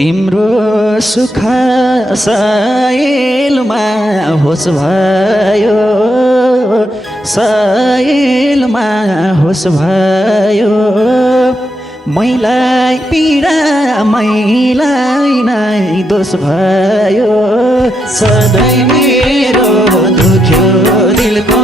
तिम्रो सुख सहेलमा होस भयो सहेलमा होस भयो मैलाई पीडा मैलाई नै दोष भयो सधैँ मेरो दुख्यो दिलको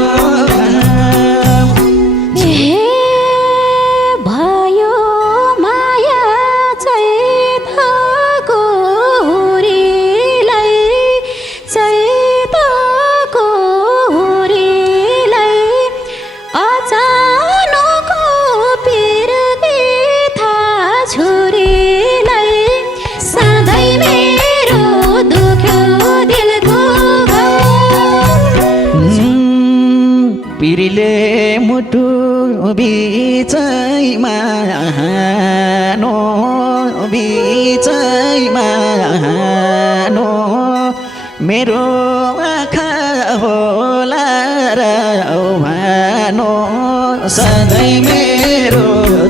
पिरीले मुटु बिचैमा नो बिचैमा नो मेरो आँखा होला र भानो सधैँ मेरो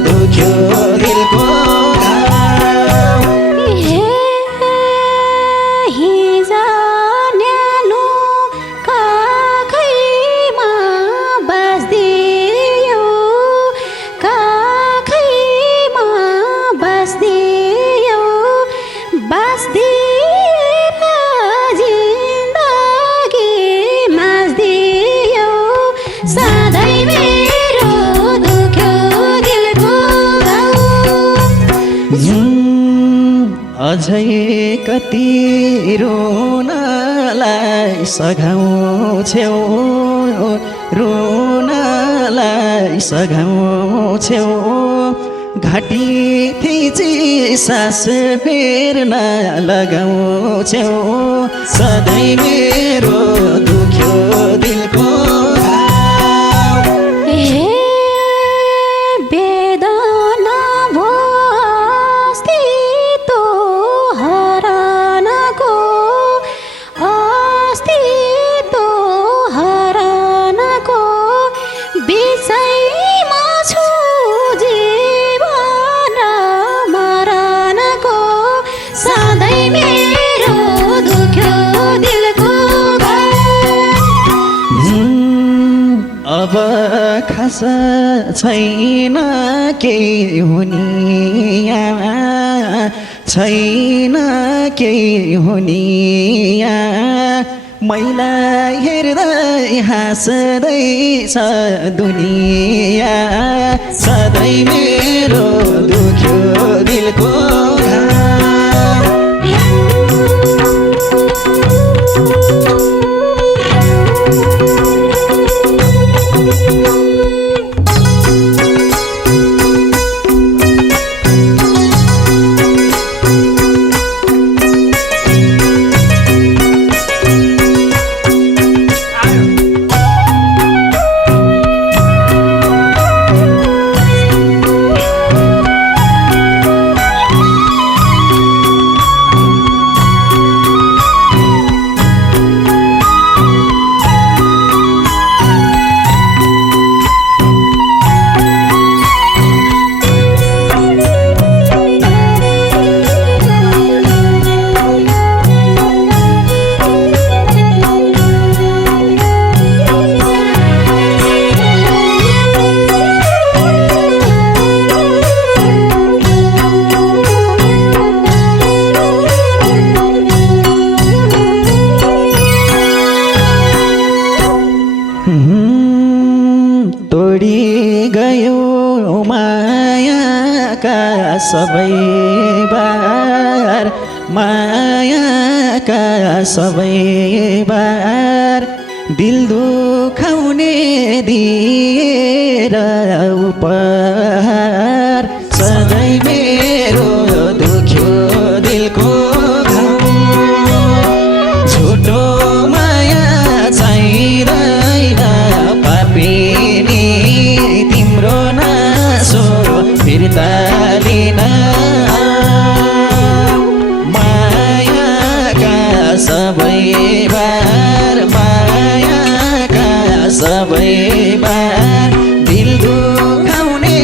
दुख्यो दिलको अझै कति रुनलाई सघाउँछौ रुनलाई सघाउँछौ घाँटी थिची सास फेर्न लगाउँछौ सधैँ मेरो दुख्यो दिलको अब खास छैन केही हुनिया छैन केही हुनिया मैलाई हेर्दै हाँस्दैछ दुनिया सधैँ मेरो दुख्यो दिलको तोडी गयो मायाका सबै बार मायाका सबै बार दिल दुखाउने दिएर उपहार सधैँ मेरो दुख्यो दिलको झुटो माया चाहिँदैन पापिनी तिम्रो नासो फिर्ता लिन मायाका सबै बार मायाका सबै बार दिल दुखाउने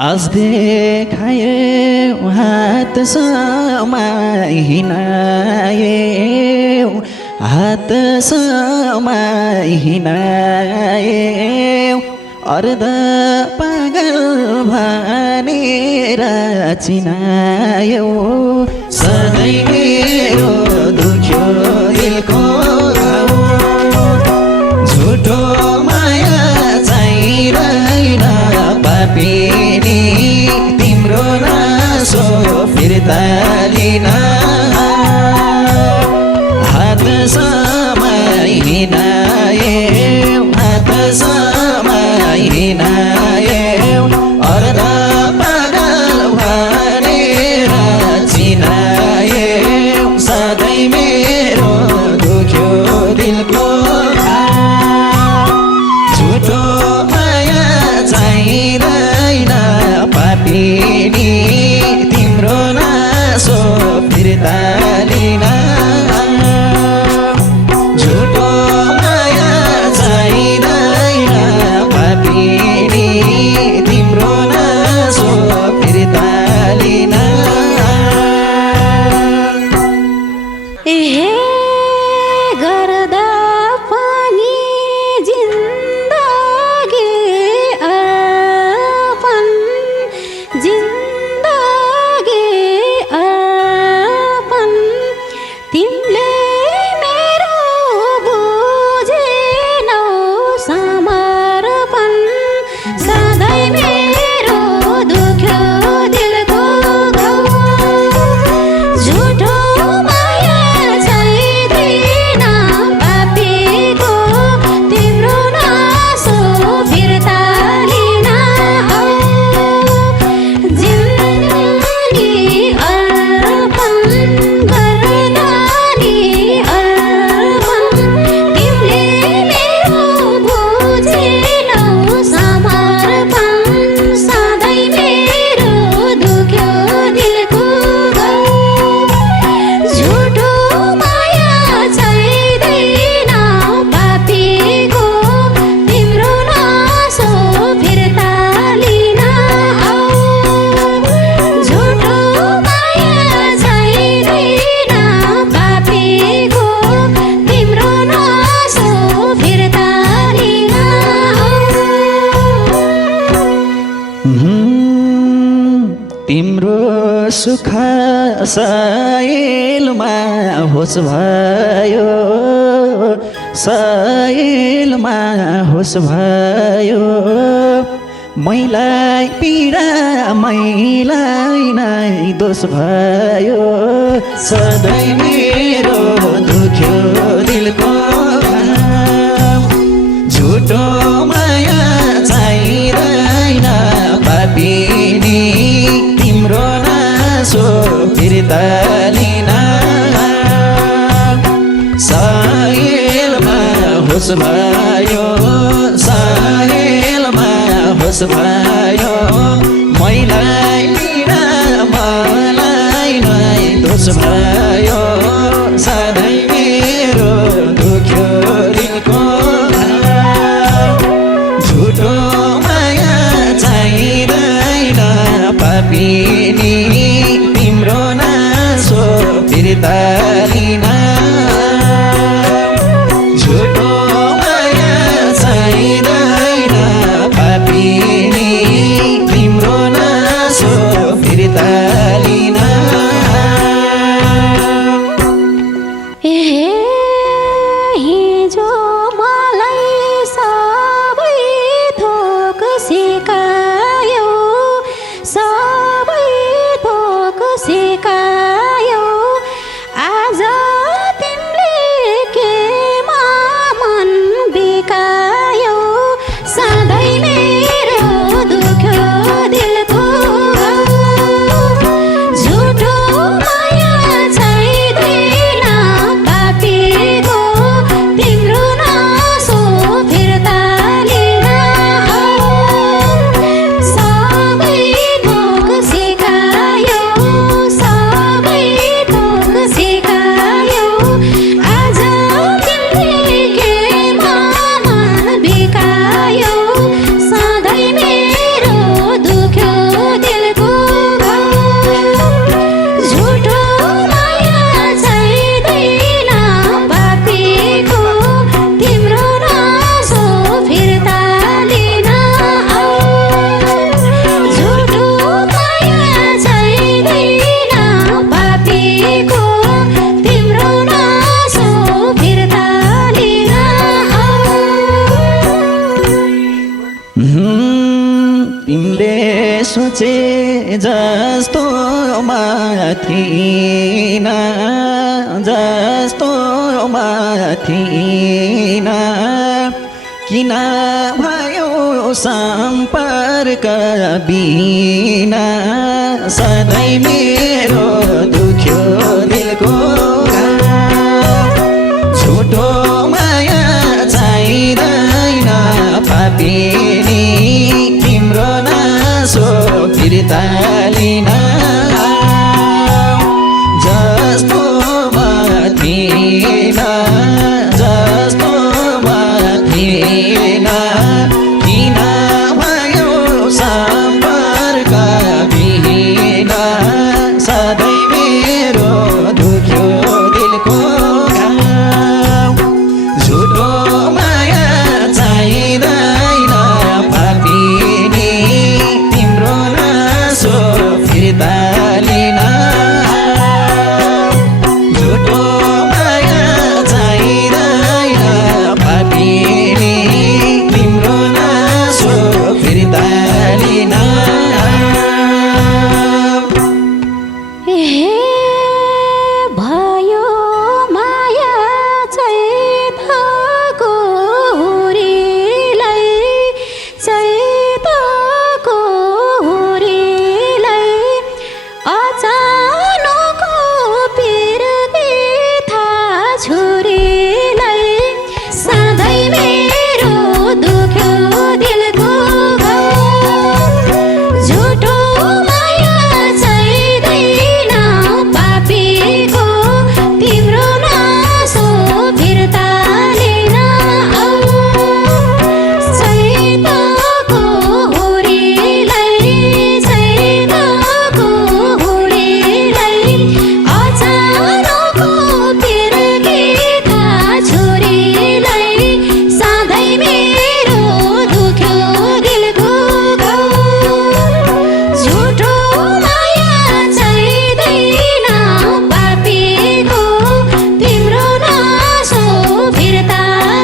आज देखाए हात समाई हिँडाए हात समाई हिँडाए अर्ध पागल भनेर चिनायो सधैँ मेरो दुख्यो दिलको घाउ झुटो माया चाहिँदैन पापिनी तिम्रो नासो फिर्ता लिन हात समाई हिँडाए हात समाई हिँडाए अर्ध पागल भनेर चिनाए सधैँ मेरो दुख्यो दिलको झुटो माया चाहिँदैन पापिनी तिम्रो नासो फिर्ता लिन झुटो माया चाहिँदैन पापिनी तिम्रो नासो फिर्ता लिन हे गर्दा पनि जिन्दगी अर्पण जिन्दगी अर्पण तिमीले मेरो बुझेनौ समर्पण सधैँ मेरो दुख्यो दिलको घाउ झुटो माया चाहिँदैन पापीको तिम्रो नासो फिर्ता लिन जिन्दगी अर्पण गर्दानी अर्पण तिमीले मेरो बुझेनौ समर्पण सधैँ मेरो दुख्यो दिलको घाउ झुटो माया चाहिँदैन पापीको तिम्रो नासो फिर्ता लिन झुटो माया चाहिँदैन पापीको तिम्रो नासो फिर्ता लिन तिम्रो सुख साइलमा होस भयो साइलमा होस भयो मैलाई पीडा मैलाई नै दोष भयो सधैँ मेरो दुख्यो दिलको घाउ झुटो माया चाहिँदैन पापिनी तिम्रो नासो फिर्ता लिन साइलमा होस भयो साइलमा होस भयो मैलाई पीडा मलाई नै दोष भयो सधैँ मेरो दुख्यो दिलको घाउ झुटो माया चाहिँदैन पापिनी तिम्रो नासो फिर्ता लिन झुटो माया चाहिँदैन पापिनी तिम्रो नासो फिर्ता लिन हिजो मलाई सबै थोक सिकायो सबै मैले सोचे जस्तो थिइन जस्तो थिइन किन भयो सम्पर्क बिना सधैँ मेरो दुख्यो दिलको झुटो माया चाहिँदैन पापिनी तिम्रो नासो फिर्ता लिन जस्तो थिएन जस्तो थिएन किन भयो सम्पर्क बिना सधैँ मेरो दुख्यो दिलको झुटो माया चाहिँदैन पापिनी तिम्रो नासो फिर्ता लिन झुटो माया चाहिँदैन पापिनी तिम्रो नासो फिर्ता लिन भयो माया चैतको हुरीलाई चैतको हुरीलाई अचानोको पिरकी थाहा छुरीलाई सधैँ मेरो दुख्यो दिलको झुटो माया चाहिँदैन पापीको तिम्रो नासो फिर्ता लिन चैतको हुरीलाई चैतको हुरीलाई अचानोको पिरकी थाहा छुरीलाई सधैँ मेरो दुख्यो दिलको झुटो माया चाहिँदैन पापीको तिम्रो नासो फिर्ता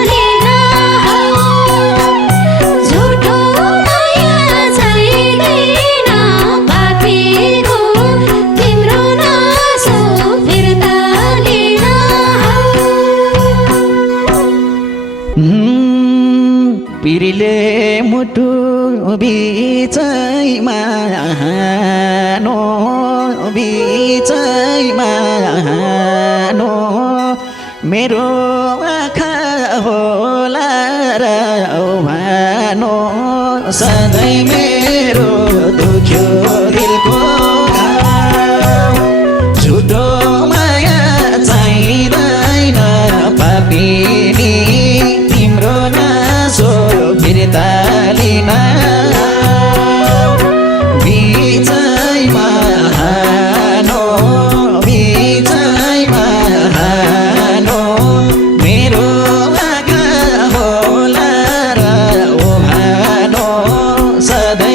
लिन झुटो माया चाहिँदैन पापीको तिम्रो नासो फिर्ता लिन पिरीले मुटु बिचैमा नो बिचैमा नो मेरो आँखा होला र भानो सधैँ मेरो दुख्यो दिलको झुटो माया चाहिँदैन पापिनी तिम्रो नासो फिर्ता लिन बिचैमा हानो बिचैमा हानो मेरो आँखा होला र भानो सधैँ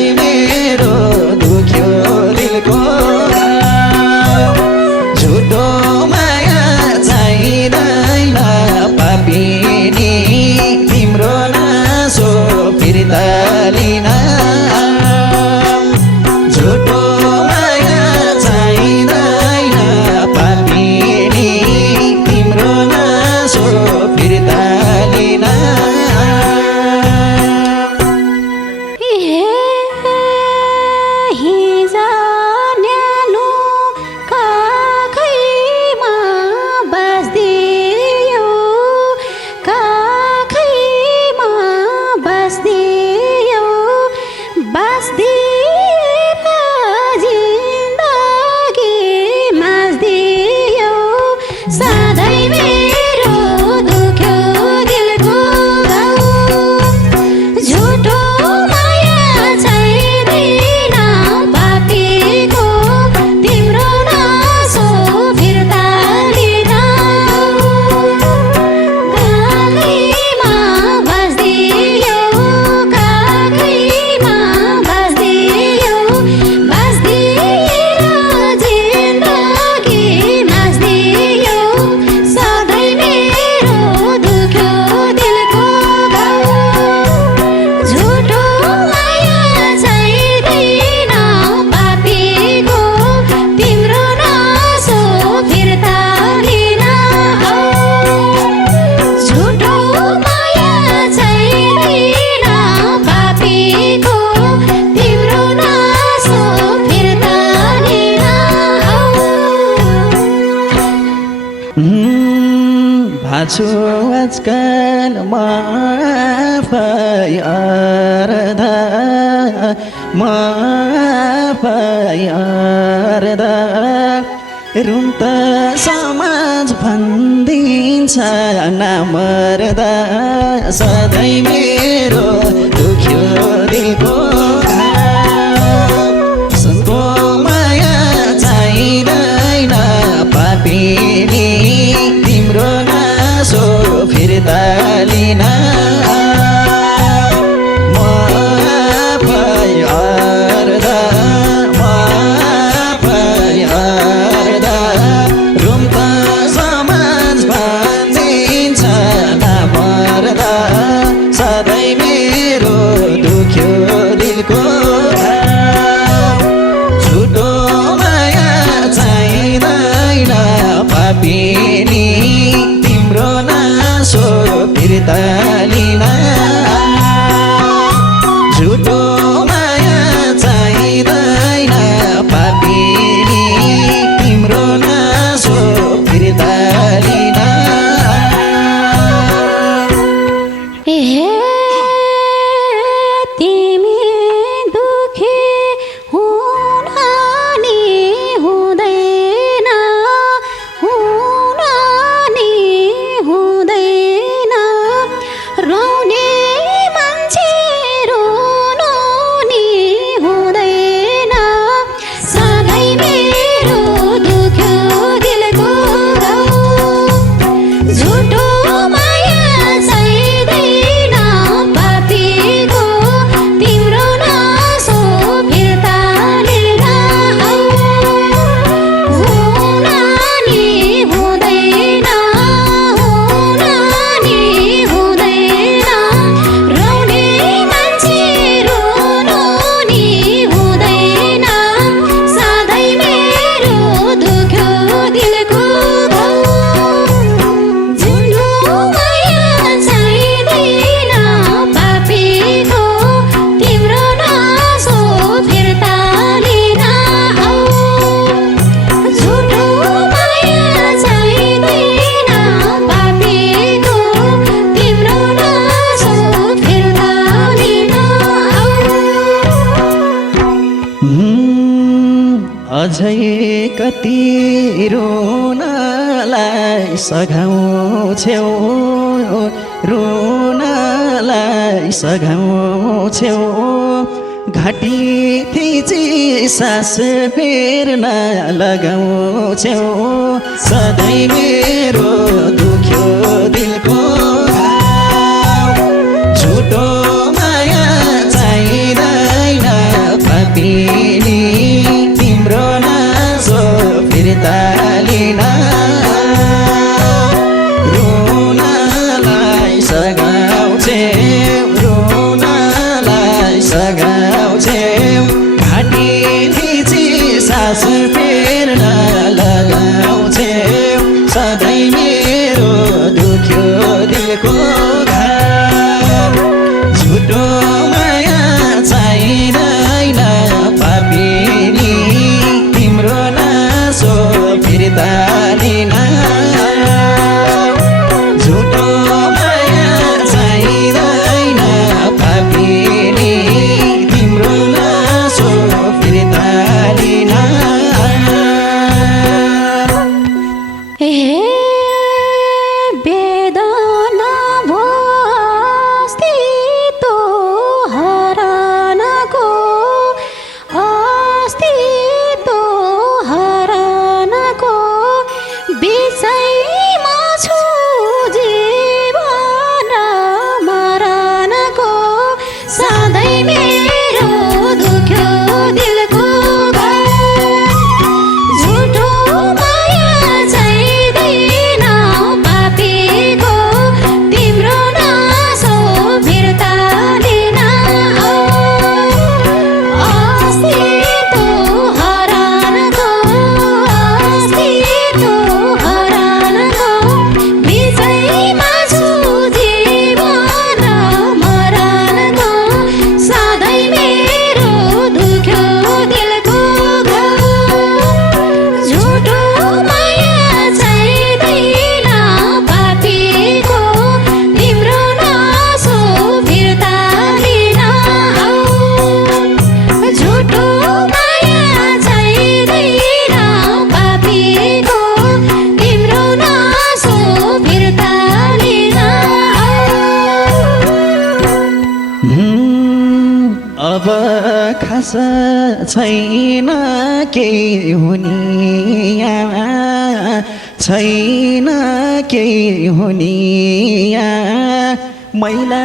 छु आजकल म आफै अर्धा म आफै अर्धा रुन्त समाज भनिदिन्छ नमर्दा सधैँ मेरो दुख्यो दिलको सुनको माया चाहिँदैन पापिनी तिम्रो नासो फिर्ता लिन म आफै अर्धा म आफै अर्धा रुम्त समाज भनिदिन्छ नमर्दा सधैँ मेरो दुख्यो दिलको झुटो माया चाहिँदैन पापिनी तिम्रो नासो फिर्ता लिन झुटो माया चाहिँदैन पापिनी तिम्रो नासो फिर्ता लिन ए तिमी दुखी हुन नि हुँदैन हुन नि हुँदैन रोउने मान्छे रोनु नि हुँदैन सधैँ मेरो दुख्यो दिलको घाउ झुटो माया चाहिँदैन पापीको तिम्रो नासो फिर्ता लिन हुन नि हुँदैन हुन नि हुँदैन रोउने मान्छे रोनु नि हुँदैन सधैँ मेरो दुख्यो दिलको झुटो माया चाहिँदैन पापीको तिम्रो नासो फिर्ता लिन झुटो माया चाहिँदैन पापीको तिम्रो नासो फिर्ता लिन अझै कति रुनलाई सघाउँछौ रुनलाई सघाउँछौ घाँटी थिची सास फेर्न लगाउँछौ सधैँ मेरो दुख्यो दिलको घाउ झुटो माया चाहिँदैन पापिनी तिम्रो नासो फिर्ता लिन रुनलाई सघाउँछौ रुनलाई सघाउँछौ घाँटी थिची सास फेर्न लगाउँछौ सधैँ मेरो दुख्यो दिलको घाउ झुटो माया चाहिँदैन पापिनी तिम्रो नासो फिर्ता लिन झुटो माया चाहिँदैन पापिनी तिम्रो नासो फिर्ता लिन छैन केही हुने छैन केही हुने मैला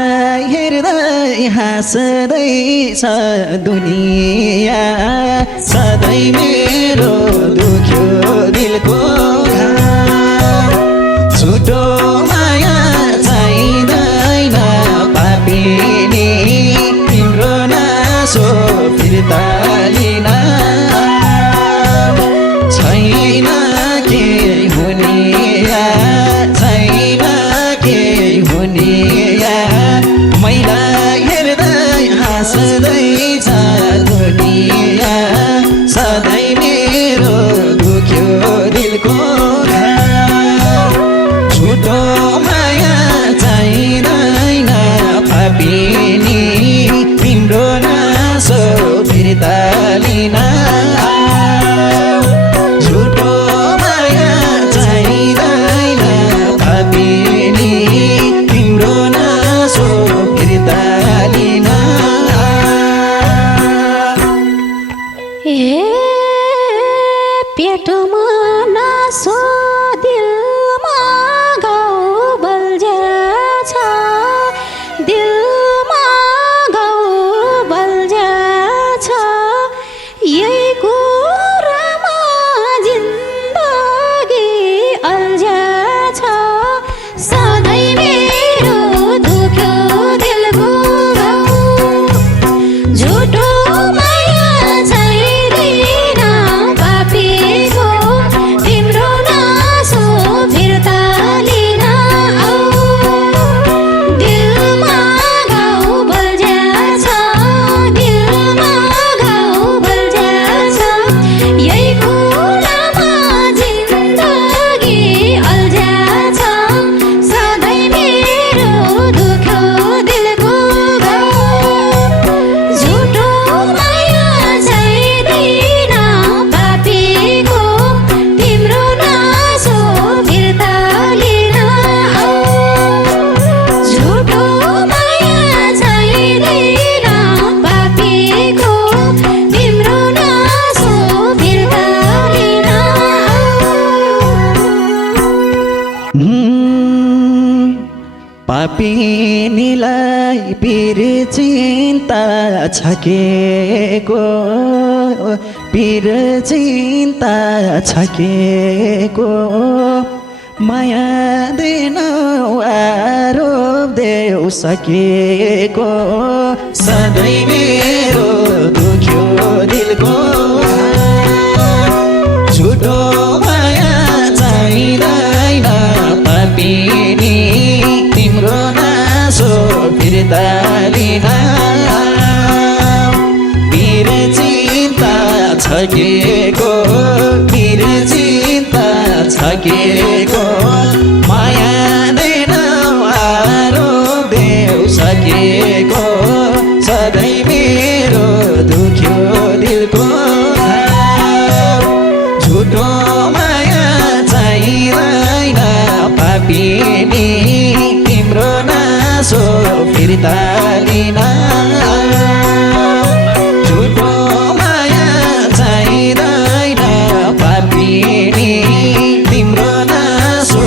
हेर्दै हाँस्दैछ दुनिया सधैँ मेरो दुख्यो दिलको घाम छुटो माया चाहिँदैन पापिनी तिम्रो नासो फिर्ता लिन छैन केही हुने छैन केही हुने मैला हेर्दै हाँस्दैछ दुनिया सधैँ मेरो दुख्यो दिलको घाम छुटो माया चाहिँदैन पापिनी तिम्रो नासो फिर्ता लिन छुटो माया चाहिँदैन पापिनी तिम्रो नासो फिर्ता लिन ए पेटमा नासो दिलमा घाउ बल्झ्याछ दिलमा घाउ बल्झ्याछ यही कुरामा जिन्दगी अल्झ्याछ सधैँ मेरो दुख्यो दिलको घाउ झुटो माया चाहिँदैन पापीको तिम्रो नासो फिर्ता लिन आऊ दिलमा घाउ बल्झ्याछ दिलमा घाउ बल्झ्याछ यही कुरामा जिन्दगी अल्झ्याछ सधैँ मेरो दुख्यो दिलको घाउ झुटो माया चाहिँदैन पापीको तिम्रो नासो फिर्ता लिन आऊ झुटो माया चाहिँदैन पापीको तिम्रो नासो फिर्ता लिन पापिनीलाई पिर चिन्ता छकेको पिर चिन्ता छकेको माया दिन आरोप देऊ सकेको सधैँ मेरो दुख्यो दिलको झुटो माया चाहिँदैन पापिनी तिम्रो नासो फिर्ता लिन पिर चिन्ता छकेको पिर चिन्ता छकेको माया दिन आरोप देऊ सकेको सधैँ मेरो दुख्यो दिलको घाउ झुटो माया चाहिँदैन पापिनी तिम्रो नासो फिर्ता लिन झुटो माया चाहिँदैन पापिनी तिम्रो नासो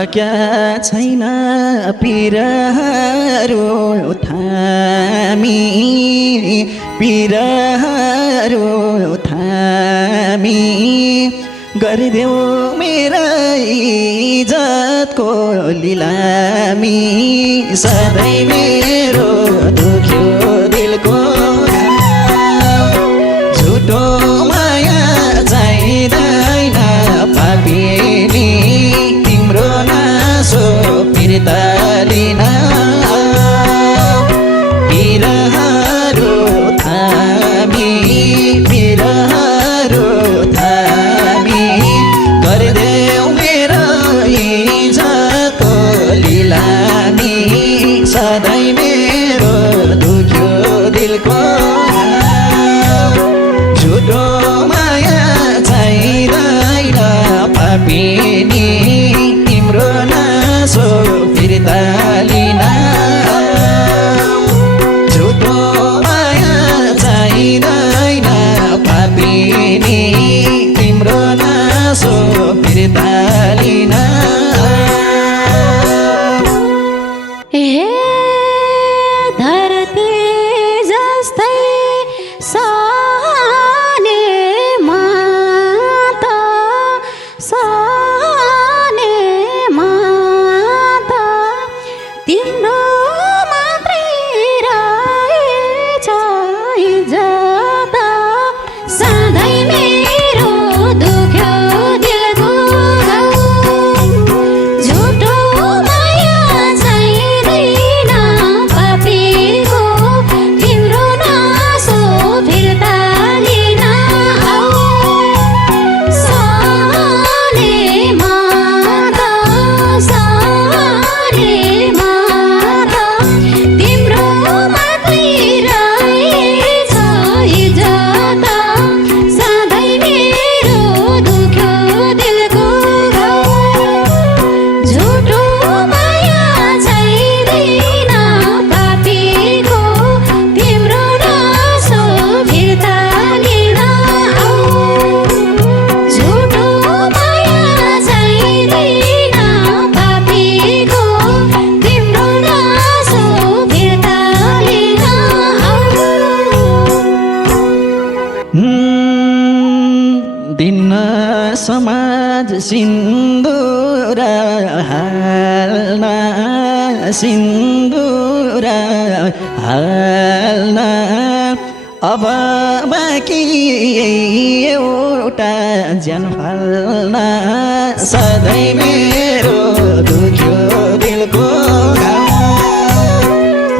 सक्या छैन पिरहरू थामी पिरहरू थामी गरिदेऊ मेरा इज्जतको लिलामी सधैँ मेरो दुख्यो दिलको झुटो माया चाहिँदैन पापिनी तिम्रो नासो फिर्ता लिन पिरहरू थामी पिरहरू थामी गरिदेऊ मेरो इज्जतको लिलामी सधैँ मेरो दुख्यो दिलको झुटो माया चाहिँदैन पापिनी तिम्रो नासो फिर्ता लिन झुटो माया चाहिँदैन पापिनी तिम्रो नासो फिर्ता लिन हे धरती जस्तै सहने माता तिम्रो मात्रै रहेछ इज्जत सधैँ मेरो दुख्यो दिलको झुटो माया चाहिँदैन पापीको तिम्रो नासो फिर्ता लिन सहने माता तिम्रो मात्रै रहेछ इज्जत सधैँ मेरो दुख्यो दिलको झुटो माया चाहिँदैन पापीको तिम्रो नासो फिर्ता लिन झुटो माया चाहिँदैन पापीको तिम्रो नासो फिर्ता लिन दिन्न समाज सिन्दुर हाल्न सिन्दुर हाल्न अब बाँकी एउटा ज्यान फाल्न सधैँ मेरो दुख्यो दिलको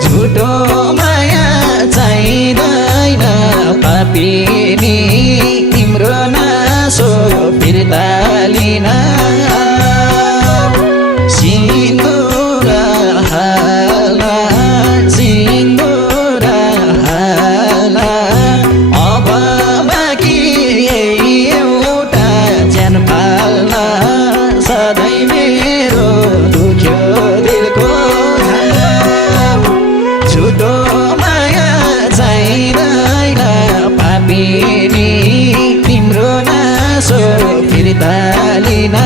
झुटो माया चाहिँदैन पापिनी तिम्रो नासो फिर्ता लिन सिन्दुर हाल्न सिन्दुर हाल्न अब बाँकी एउटा ज्यान फाल्न सधैँ मेरो दुख्यो दिलको झुटो माया चाहिँदैन पापिनी तिम्रो नासो फिर्ता लिन